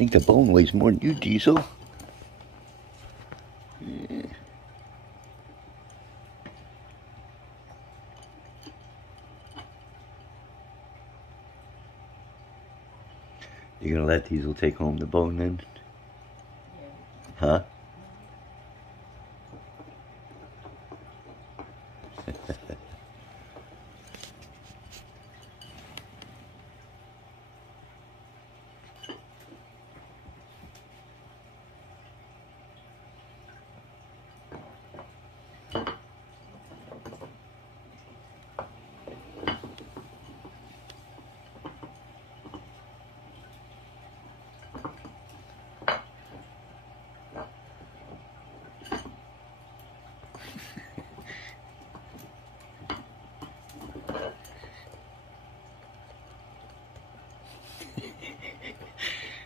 think the bone weighs more than you, Diesel. Yeah. You gonna let Diesel take home the bone then? Huh?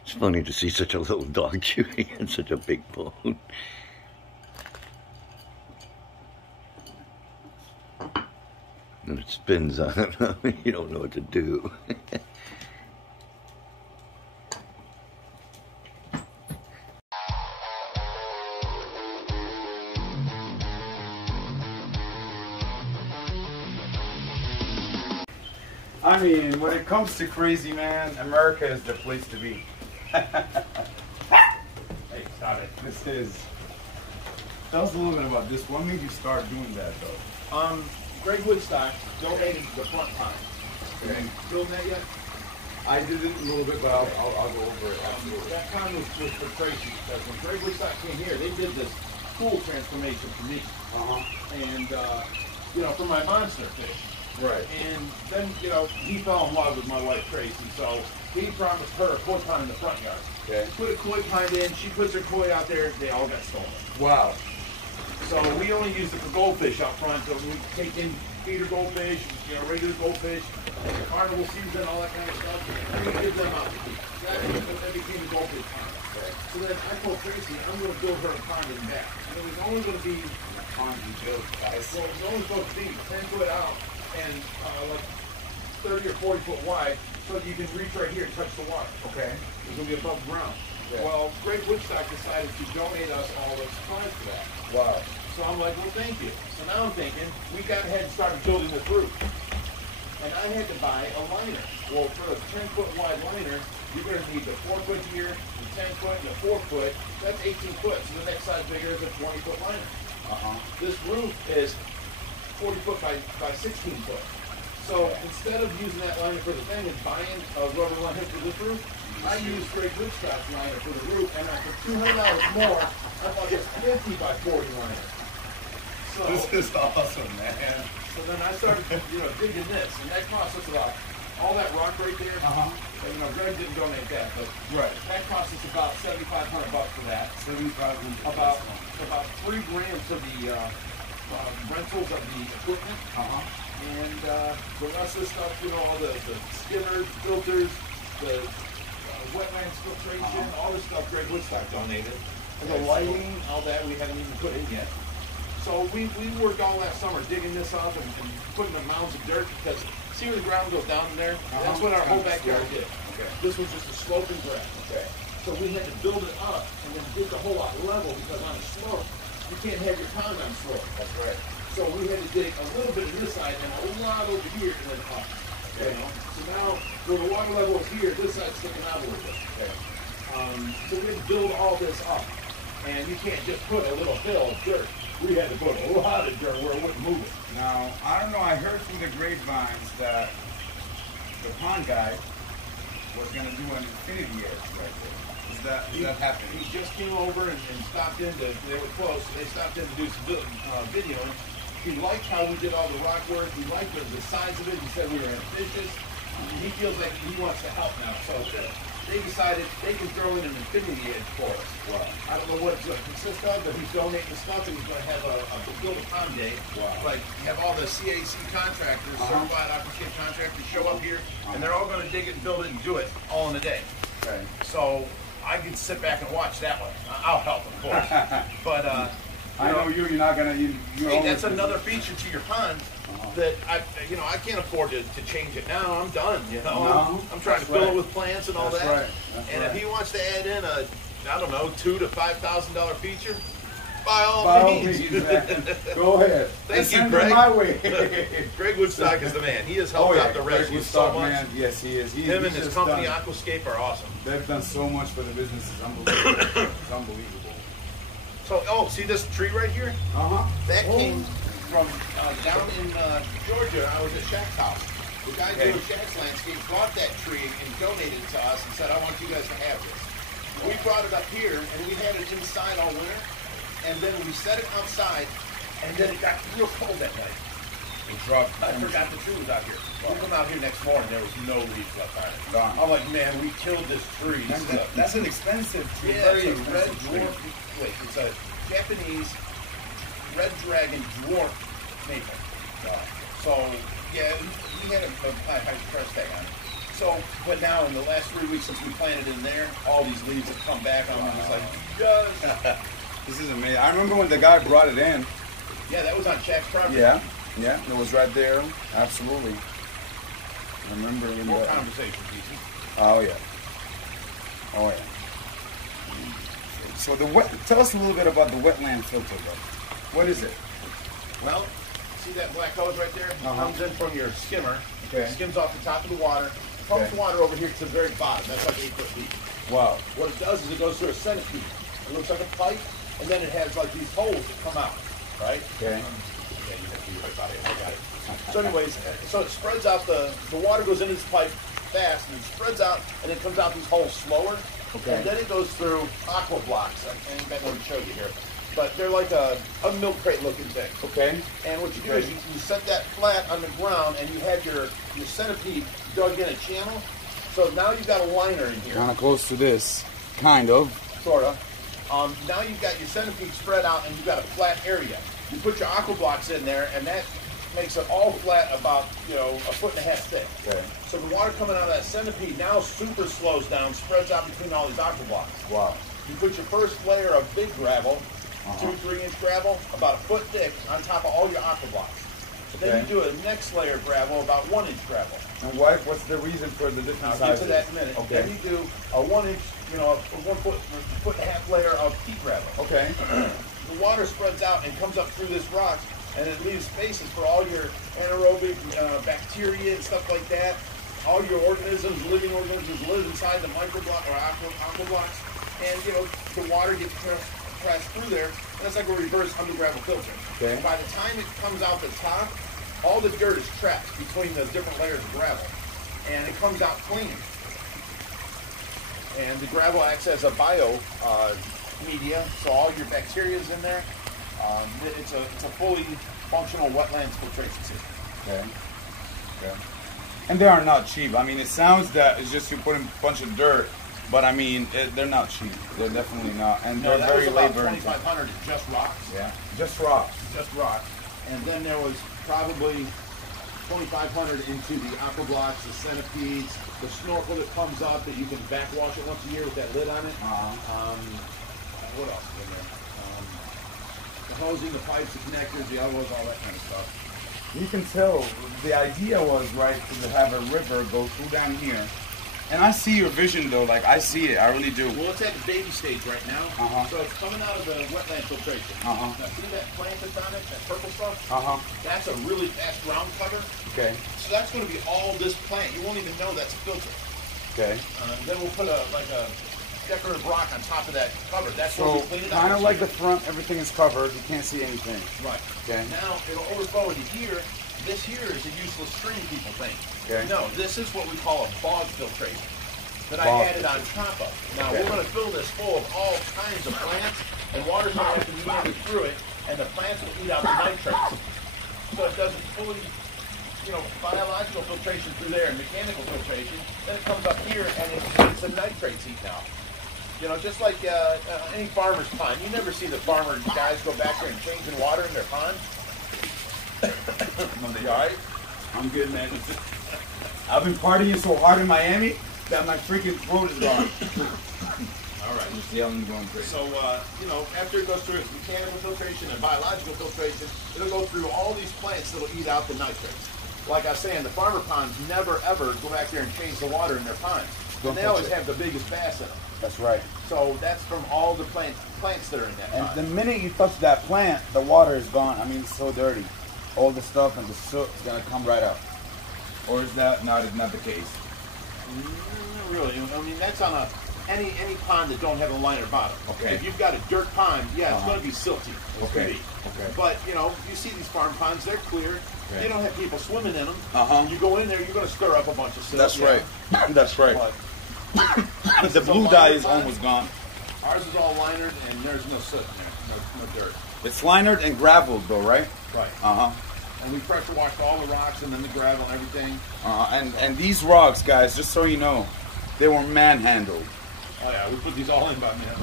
It's funny to see such a little dog chewing on such a big bone. And it spins on it. You don't know what to do. I mean, when it comes to crazy, man, America is the place to be. Hey, stop it. Tell us a little bit about this. What made you start doing that, though? Greg Woodstock donated the front pond. Okay. Have you filmed that yet? I did it a little bit, but I'll go over it. That pond was for Tracy, because when Greg Woodstock came here, they did this pool transformation for me. And, for my monster fish. Right. And then, he fell in love with my wife, Tracy, so he promised her a koi pond in the front yard. Okay. Put a koi pond in, she puts her koi out there, they all got stolen. Wow. So we only use it for goldfish out front, so we take in feeder goldfish, regular goldfish, carnival season, all that kind of stuff, and we give them out. That became a goldfish pond. Okay. So then I told Tracy, I'm going to build her a pond in the back. And it was only going to be a pond you build, guys. So it was only supposed to be 10 foot out and like 30 or 40 foot wide, so that you can reach right here and touch the water. Okay. It's going to be above ground. Okay. Well, Greg Woodstock decided to donate us all the supplies for that. Wow. So I'm like, well, thank you. So now I'm thinking, we got ahead and started building this roof. And I had to buy a liner. Well, for a 10-foot wide liner, you're going to need the 4-foot here, the 10-foot, and the 4-foot. That's 18 foot. So the next size bigger is a 20-foot liner. This roof is 40 foot by 16 foot. So instead of using that liner for the thing and buying a rubber liner for this roof, I used Greg Woodstock's liner for the roof, and for $200 more, I bought this 50 by 40 liner. So, This is awesome, man. So then I started, digging this, and that cost us about all that rock right there. So, Greg didn't donate that, but that cost us about $7,500 for that. About 3 grand to the rentals of the equipment. And the rest of the stuff, all the skimmers, filters, the wetlands filtration, all this stuff Greg Woodstock donated. And the lighting, all that we haven't even put in yet. So we worked all that summer digging this up and putting the mounds of dirt, because see where the ground goes down in there? That's what our whole backyard did. Okay. This was just a sloping ground. Okay. So we had to build it up and then dig the whole lot level, because on a slope, you can't have your pond on slope. That's right. So we had to dig a little bit on this side and a lot over here and then up. Okay. So now, where the water level is here, this side's sticking out a little bit. Okay. So we had to build all this up. And you can't just put a little hill of dirt. We had to put a lot of dirt where it wouldn't move it. Now, I don't know, I heard through the grapevines that the pond guy was going to do an infinity edge right there. Is that happening? He just came over and stopped in to, they were close, so they stopped in to do some video. He liked how we did all the rock work. He liked the size of it. He said we were ambitious. He feels like he wants to help now. So they decided they can throw in an infinity edge for us. Wow. I don't know what it's going to consist of, but he's donating the stuff, and he's going to have a build a pond day. Wow. Like, you have all the CAC contractors, certified aquascape contractors, show up here, and they're all going to dig it and build it and do it all in a day. Okay. So I can sit back and watch that one. I'll help, of course. But I know you're not going to... Hey, that's another feature to your pond. that I can't afford to change it now. I'm done. No, I'm trying to fill it with plants and all That's that. right. That's And right. if he wants to add in a, I don't know, $2,000 to $5,000 feature, by all means. Go ahead. Thank you, Send Greg. it my way. Greg Woodstock is the man. He has helped out the Greg rescue so Woodstock, much. man. Yes, he is. Him and he's his just company, done- Aquascape, are awesome. They've done so much for the business. It's unbelievable. It's unbelievable. So, see this tree right here? Uh-huh. That came from down in Georgia. I was at Shaq's house. The guy Okay. doing Shaq's Landscape brought that tree and donated it to us and said, I want you guys to have this. We brought it up here, and we had it inside all winter. And then we set it outside, and then it got real cold that night. It dropped. I forgot the tree was out here. We come out here next morning, there was no leaves left on it. Gone. I'm like, man, we killed this tree. That's an expensive tree. Yeah, Very it's a red expensive tree. dwarf. Wait, it's a Japanese red dragon dwarf maple. So yeah, we had a high price tag on it. So, but now in the last 3 weeks since we planted in there, all these leaves have come back. I'm just like, yes. This is amazing. I remember when the guy brought it in. Yeah, that was on Shaq's property. Yeah, it was right there. Absolutely. I remember when More the, conversation pieces. Oh yeah. Oh yeah. So tell us a little bit about the wetland filter, bro. What is it? Well, see that black hose right there? Comes in from your skimmer. Okay. Skims off the top of the water. Pumps Okay. water over here to the very bottom. That's like 8 foot deep. Wow. What it does is it goes through a centipede. It looks like a pipe, and then it has like these holes that come out, right? Okay. Yeah, you have to be right about it. I got it. So anyways, so it spreads out the water goes into this pipe fast, and it spreads out, and it comes out these holes slower. Okay. And then it goes through aqua blocks. I ain't got one to show you here. But they're like a milk crate looking thing. Okay. And what you do is you set that flat on the ground, and you have your centipede dug in a channel. So now you've got a liner in here. Kind of close to this. Kind of. Sort of. Now you've got your centipede spread out, and you've got a flat area. You put your aqua blocks in there, and that makes it all flat about, 1.5 foot thick. Okay. So the water coming out of that centipede now super slows down, spreads out between all these aqua blocks. Wow. You put your first layer of big gravel, 2-3 inch gravel, about 1 foot thick, on top of all your aqua blocks. Then you do a next layer of gravel, about 1 inch gravel. And what's the reason for the different I'll sizes? get to that in a minute. Okay. Then you do a 1 inch, a 1 foot and a half layer of pea gravel. Okay. The water spreads out and comes up through this rock, and it leaves spaces for all your anaerobic bacteria and stuff like that. All your organisms, living organisms, live inside the microblock or aqua blocks, and the water gets pressed through there, and it's like a reverse undergravel filter. Okay. By the time it comes out the top, all the dirt is trapped between the different layers of gravel, and it comes out clean. And the gravel acts as a bio media, so all your bacteria is in there. It's a fully functional wetlands filtration system. Okay. Okay. And they are not cheap. I mean, it sounds that it's just you put in a bunch of dirt, but I mean, they're not cheap. They're definitely not, and No, they're that was very about labor intensive. $2,500 just rocks. Yeah. Just rocks. Just rocks. And then there was probably $2,500 into the aqua blocks, the centipedes, the snorkel that comes up that you can backwash it once a year with that lid on it. What else is in there? The hosing, the pipes, the connectors, the elbows, all that kind of stuff. You can tell the idea was right to have a river go through down here. And I see your vision though, like I see it, I really do. Well, it's at the baby stage right now. So it's coming out of the wetland filtration. Now see that plant that's on it, that purple stuff? That's a really fast ground cover. Okay. So that's going to be all this plant. You won't even know that's a filter. Okay. Then we'll put a decorative rock on top of that cover. That's where So we clean it up. kind of like the front, everything is covered. You can't see anything. Right. Okay. Now it'll overflow into here. This here is a useless stream, people think. Okay. No, this is what we call a bog filtration that I Bog added on top of. Now Okay. we're going to fill this full of all kinds of plants, and water's going to have to meander through it, and the plants will eat out the nitrates. So it does a fully, biological filtration through there and mechanical filtration. Then it comes up here, and it's the nitrates eaten out. Just like any farmer's pond. You never see the farmer guys go back there and changing water in their pond. You all right? I'm good, man. I've been partying so hard in Miami that my freaking throat is gone. All right. Yeah, I'm going crazy. So, you know, after it goes through its mechanical filtration and biological filtration, it'll go through all these plants that'll eat out the nitrates. Like I was saying, the farmer ponds never, ever go back there and change the water in their ponds. And they always have the biggest bass in them. That's right. So that's from all the plants that are in that And pond. the minute you touch that plant, the water is gone. I mean, it's so dirty. All the stuff and the soot is gonna come right out. Or is that not the case? Not really. I mean, that's on any pond that don't have a liner bottom. Okay. If you've got a dirt pond, yeah, it's going to be silty. It's Okay. gonna be. Okay. But, you know, you see these farm ponds, they're clear. Okay. You don't have people swimming in them. Uh-huh. You go in there, you're going to stir up a bunch of silt. That's yeah. right. That's right. But The it's a blue liner dye is pond. almost gone. Ours is all linered, and there's no soot in there, no dirt. It's linered and graveled though, right? Right. Uh-huh. And we pressure washed all the rocks and then the gravel and everything. And these rocks, guys, just so you know, they were manhandled. Oh yeah, we put these all in by man.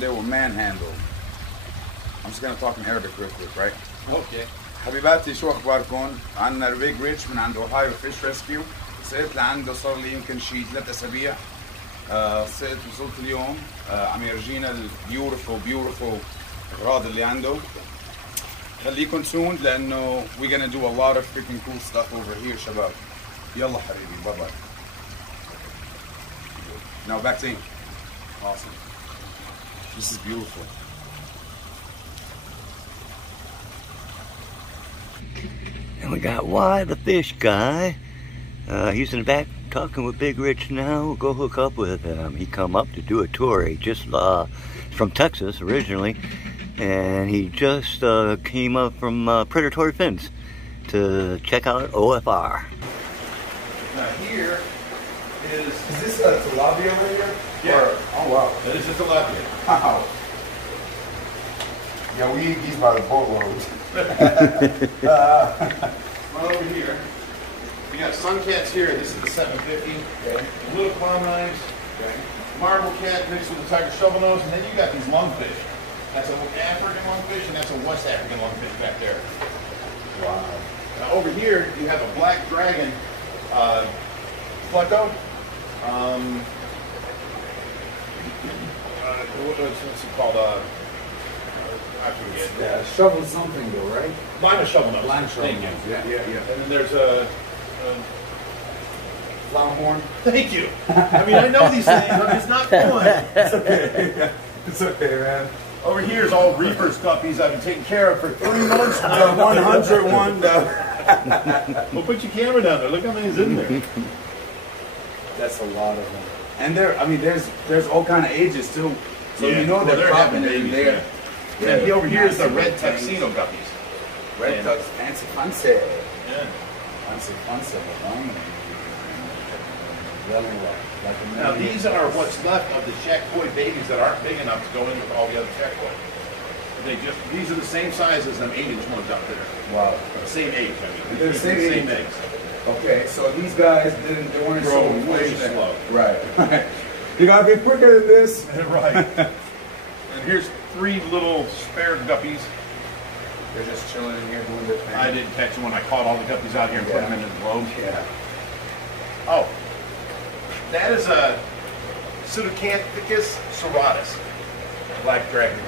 They were manhandled. I'm just gonna talk in Arabic real quick, right? Okay. حبيباتي شو اخباركم؟ عندنا ريج ريتش من عند اوهايو فيش ريسكيو، صرت لعنده صار لي يمكن شي 3 اسابيع. صرت وصلت اليوم عم يرجينا البيوتيفول اغراض اللي عنده. خليكم tuned لانه we're gonna do a lot of freaking cool stuff over here شباب. يلا حبيبي باي باي. Now back to you. Awesome. This is beautiful. And we got Y the fish guy. He's in the back talking with Big Rich now. We'll go hook up with him. He come up to do a tour. He just from Texas originally, and he just came up from Predatory Fins to check out OFR. Now here is this a tilapia right here? Yeah. Oh wow. this is tilapia. Wow. Yeah, we eat these by the boatloads. Right over here, we got suncats here. This is the 750. Okay. Little clown knives. Okay. Marble cat mixed with the tiger shovel nose, and then you got these lungfish. That's an African lungfish, and that's a West African lungfish back there. Wow. Now over here, you have a black dragon flecko. What's it called? I forget. Yeah, shovel something though, right? Lima shovel nose. Lime shovel Thank you. nose, yeah. And then there's a Longhorn. thank you. I mean, I know these things. I'm just not fun. It's okay. It's okay, man. Over here is all Reaper's guppies I've been taking care of for 3 months now. 101 Well, put your camera down there. Look how many's in there. That's a lot of them. And there's all kind of ages too. So Yeah, you know well, they're they're popping having in babies, there. And over here is the Massive red things. tuxedo guppies. Red Yeah. tux, fancy. Yeah. Fancy. Now these are what's left of the Shack Koi babies that aren't big enough to go in with all the other Shack Koi. These are the same size as them 8-inch ones out there. Wow. Same age, I mean. They're the same age. eggs. Okay, so these guys they weren't Grow so way efficient. slow. Right. You gotta be quicker than this. Right. And here's 3 little spare guppies. They're just chilling in here doing their thing. I didn't catch them when I caught all the guppies out here and put them in the globe. Yeah. Oh, that is a Pseudocanthicus serratus, black dragon.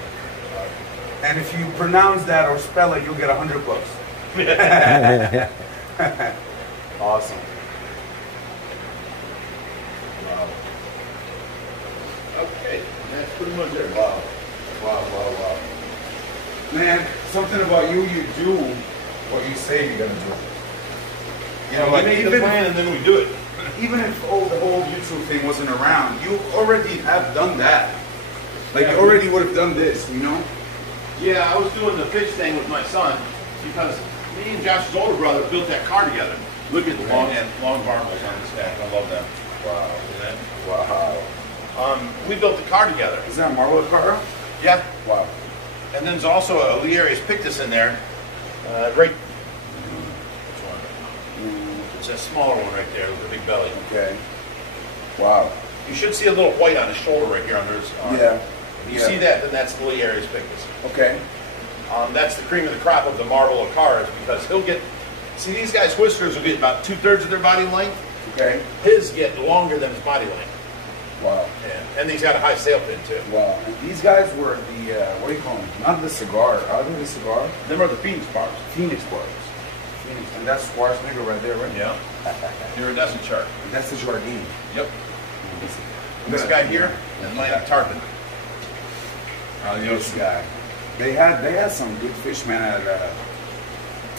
And if you pronounce that or spell it, you'll get $100. Awesome. Wow. Okay, that's pretty much it. Wow. Man, something about you do what you say you're gonna do. You know, We like make the even, plan and then we do it. even if the whole YouTube thing wasn't around, you already have done that. Like Yeah. you already would have done this, you know? Yeah, I was doing the fish thing with my son because me and Josh's older brother built that car together. Look at the long barbels on this stack. I love them. Wow. See that? Wow. We built the car together. Is that a Marvel car? Yeah. Wow. And then there's also a Liarius pictus in there. Right. Which one? It's a smaller one right there with a big belly. Okay. Wow. You should see a little white on his shoulder right here under his arm. Yeah. If you see that, then that's the Liarius pictus. Okay. That's the cream of the crop of the Marvel of cars because he'll get. See, these guys' whiskers will get about 2/3 of their body length. Okay. His get longer than his body length. Wow. And he's got a high sail pin too. Wow. And these guys were the, what do you call them? Not the cigar. Are they the cigar? Them are the Phoenix bars. Phoenix bars. Phoenix. And that's Schwarzenegger right there, right? Yeah. That's a chart. And that's the Jardine. Yep. This guy here, Atlantic Tarpon. This guy. They had some good fish, man, at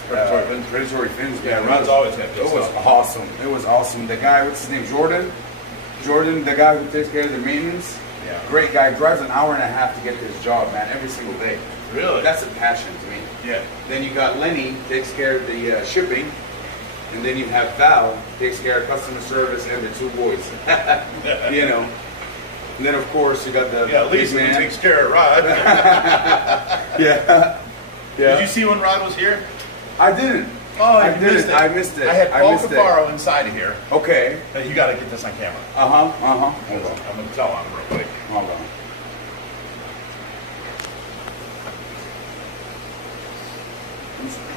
Predatory Fins. Yeah, Rod's always had good It was stuff. awesome. It was awesome. The guy, what's his name? Jordan, the guy who takes care of the maintenance. Yeah. Great guy. Drives an hour and a half to get to his job, man, every single day. Really? That's a passion to me. Yeah. Then you got Lenny, takes care of the shipping. And then you have Val, takes care of customer service and the two boys. You know. And then, of course, you got the Lisa man. takes care of Rod. Yeah. Did you see when Rod was here? I didn't. Oh, I missed it. I missed it. I had I Paul missed it. Cafaro inside of here. Okay. Hey, you got to get this on camera. Hold on. I'm going to tell him real quick. Hold on.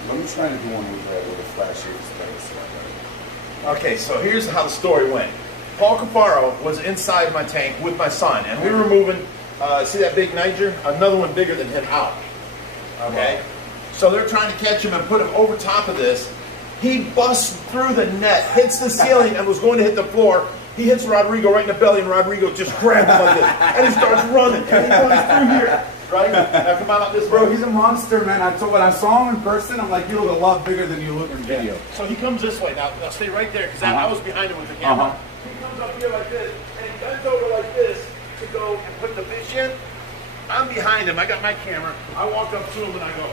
Let me try to do one with a flashy space. Okay, so here's how the story went. Paul Cafaro was inside my tank with my son, and we were moving, see that big Niger? Another one bigger than him out. Okay? Wow. So they're trying to catch him and put him over top of this. He busts through the net, hits the ceiling, and was going to hit the floor. He hits Rodrigo right in the belly, and Rodrigo just grabs him like this. And he starts running, and he runs through here. Right? Now come out this Bro, way. he's a monster, man. When I saw him in person, I'm like, you look a lot bigger than you look in video. So he comes this way. Now stay right there, because I was behind him with the camera. He comes up here like this, and he bends over like this to go and put the fish in. I'm behind him. I got my camera. I walk up to him, and I go.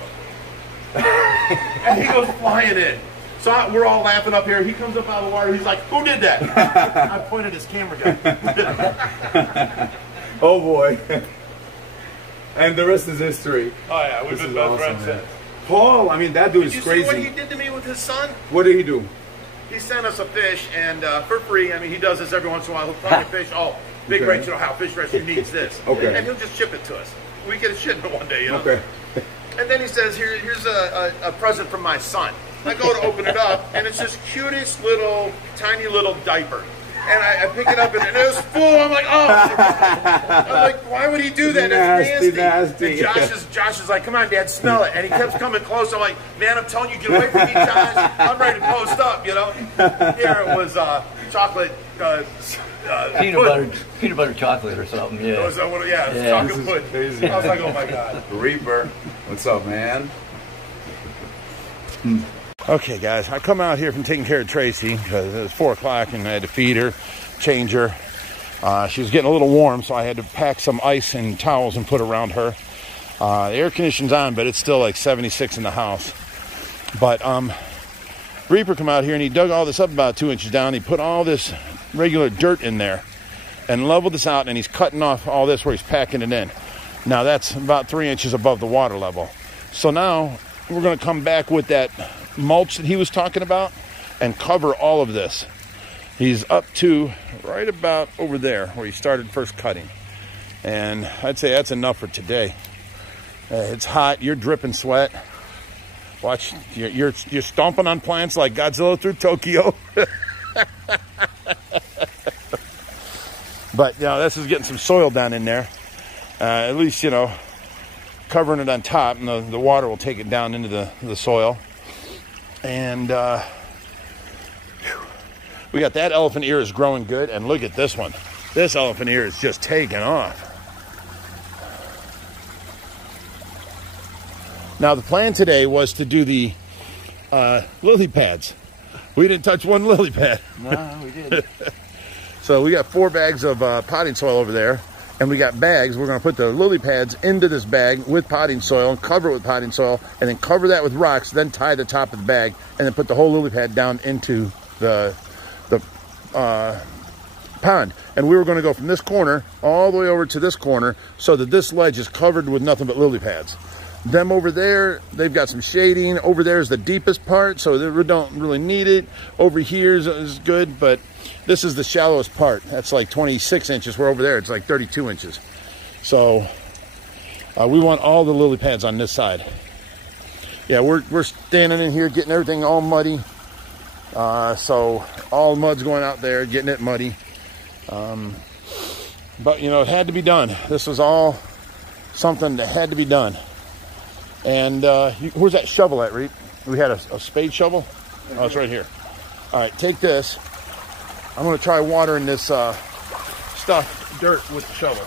And he goes flying in. So we're all laughing up here. He comes up out of the water. He's like, who did that? I pointed his camera guy. Oh, boy. And the rest is history. Oh, yeah. We've been best friends since. Paul, I mean, that dude Did is you crazy. see what he did to me with his son? What did he do? He sent us a fish, and for free, I mean, he does this every once in a while. He'll find a fish. Oh, Big Ray How Fish Rescue needs this. Okay. And he'll just ship it to us. We get a shipment one day, you know? Okay. And then he says, here's a present from my son. I go to open it up, and it's this cutest little, tiny little diaper. And I pick it up, and it was full. I'm like, oh. I'm like, why would he do that? That's nasty. And Josh is like, come on, Dad, smell it. And he kept coming close. I'm like, man, I'm telling you, get away from me, Josh. I'm ready to post up, you know. Here it was chocolate. Peanut butter chocolate or something, yeah. It was, chocolate pudding. I was like, oh my God. Reaper, what's up, man? Okay, guys, I come out here from taking care of Tracy because it was 4 o'clock and I had to feed her, change her. She was getting a little warm, so I had to pack some ice and towels and put around her. The air conditioning's on, but it's still like 76 in the house. But Reaper come out here and he dug all this up about 2 inches down. He put all this regular dirt in there and leveled this out, and he's cutting off all this where he's packing it in. Now that's about 3 inches above the water level. So now we're going to come back with that mulch that he was talking about and cover all of this. He's up to right about over there where he started first cutting. And I'd say that's enough for today. It's hot. You're dripping sweat. Watch, you're stomping on plants like Godzilla through Tokyo. But, you know, this is getting some soil down in there. At least, you know, covering it on top, and the water will take it down into the soil. And we got that elephant ear is growing good. And look at this one. This elephant ear is just taking off. Now, the plan today was to do the lily pads. We didn't touch one lily pad. No, we didn't. So we got 4 bags of potting soil over there. And we got bags. We're going to put the lily pads into this bag with potting soil and cover it with potting soil, and then cover that with rocks, then tie the top of the bag, and then put the whole lily pad down into the pond. And we were going to go from this corner all the way over to this corner so that this ledge is covered with nothing but lily pads. Them over there, they've got some shading. Over there is the deepest part, so we don't really need it. Over here is good, but this is the shallowest part. That's like 26 inches. Where over there, it's like 32 inches. So we want all the lily pads on this side. Yeah, we're standing in here, getting everything all muddy. So all the mud's going out there, getting it muddy. But, you know, it had to be done. This was all something that had to be done. And where's that shovel at, Reap? We had a spade shovel? Oh, it's right here. All right, take this. I'm going to try watering this stuff, dirt, with the shovel.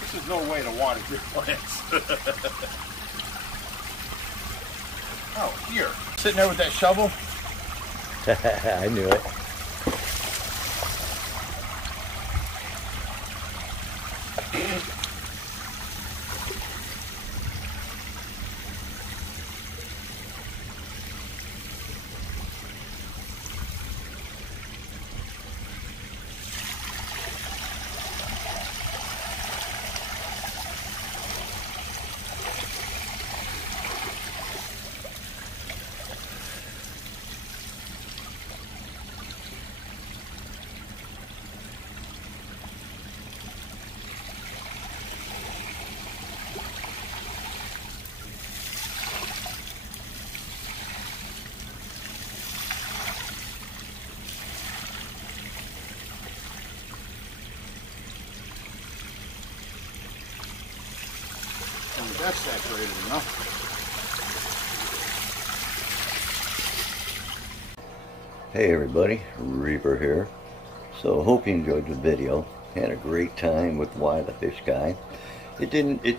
This is no way to water your plants. Oh, here. Sitting there with that shovel. I knew it. That's saturated enough. Hey everybody, Reaper here. So hope you enjoyed the video. Had a great time with Why the Fish Guy. It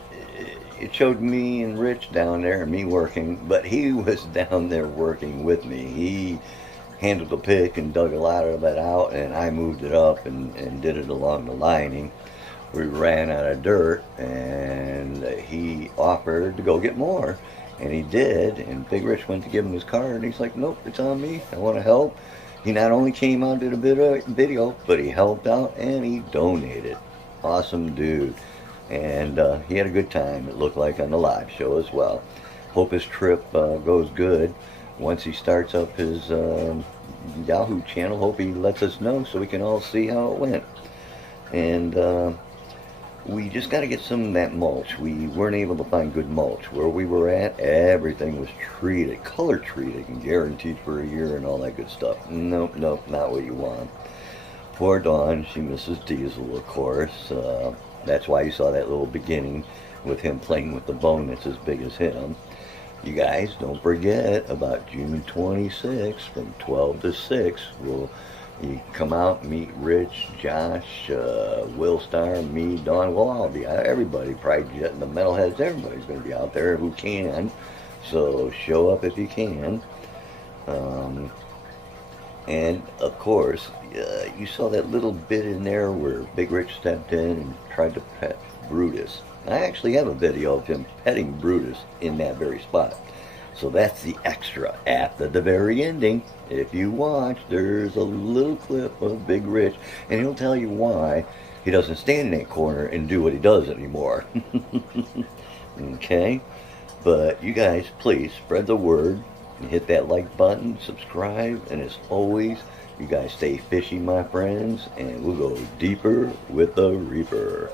showed me and Rich down there, me working, but he was down there working with me. He handled the pick and dug a lot of it out, and I moved it up and did it along the lining. We ran out of dirt, and he offered to go get more, and he did. And Big Rich went to give him his card, and he's like, nope, it's on me, I want to help. He not only came out and did a video, but he helped out and he donated. Awesome dude. And he had a good time, it looked like, on the live show as well. Hope his trip goes good. Once he starts up his Yahoo channel, hope he lets us know so we can all see how it went. And we just got to get some of that mulch. We weren't able to find good mulch. Where we were at, everything was treated, color treated, and guaranteed for a year and all that good stuff. Nope, nope, not what you want. Poor Dawn, she misses Diesel, of course. That's why you saw that little beginning with him playing with the bone that's as big as him. You guys, don't forget about June 26th from 12 to 6. You come out, meet Rich, Josh, Will Star, me, Don. We'll all be out. Everybody, Pride Jet, and the Metalheads, everybody's going to be out there who can. So show up if you can. And, of course, you saw that little bit in there where Big Rich stepped in and tried to pet Brutus. I actually have a video of him petting Brutus in that very spot. So that's the extra at the very ending. If you watch, there's a little clip of Big Rich, and he'll tell you why he doesn't stand in that corner and do what he does anymore. Okay? But you guys, please spread the word and hit that like button, subscribe, and as always, you guys stay fishy, my friends, and we'll go deeper with the Reaper.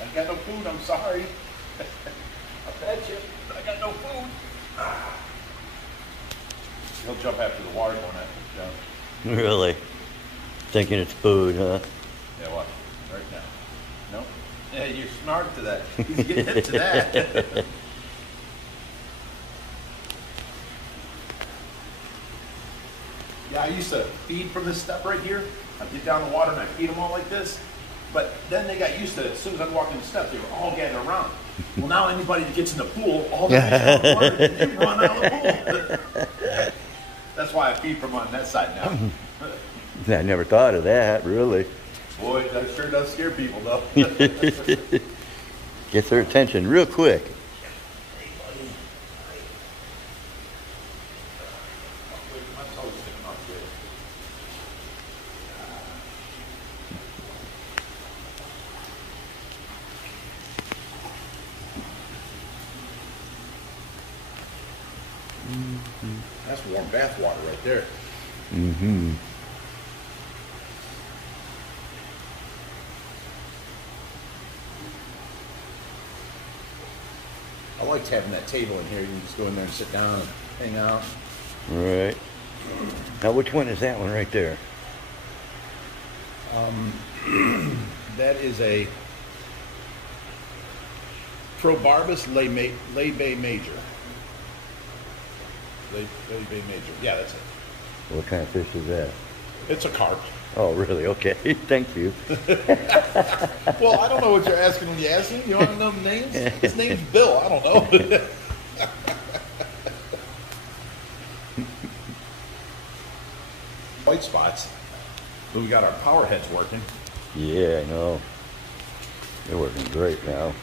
I got no food, I'm sorry. I fed you, but I got no food. He'll jump after the water going at me, John. Really? Thinking it's food, huh? Yeah, watch. Right now. No? Yeah, you're smart to that. He's getting hit to that. Yeah, I used to feed from this step right here. I'd get down the water and I'd feed them all like this. But then they got used to it. As soon as I'd walk in the step, they were all gathered around. Well, now anybody that gets in the pool, all the fish on the water, they run out of the pool. That's why I feed from on that side now. I never thought of that, really. Boy, that sure does scare people, though. Gets their attention real quick. That's warm bath water right there. Mm-hmm. I liked having that table in here. You can just go in there and sit down and hang out. Right. Now, which one is that one right there? That is a Probarbus Lay-Bay Major. Lay-Bay Major. Yeah, that's it. What kind of fish is that? It's a carp. Oh, really? Okay. Thank you. Well, I don't know what you're asking when you ask him. You want to know the names? His name's Bill. I don't know. White spots. So we got our power heads working. Yeah, I know. They're working great now.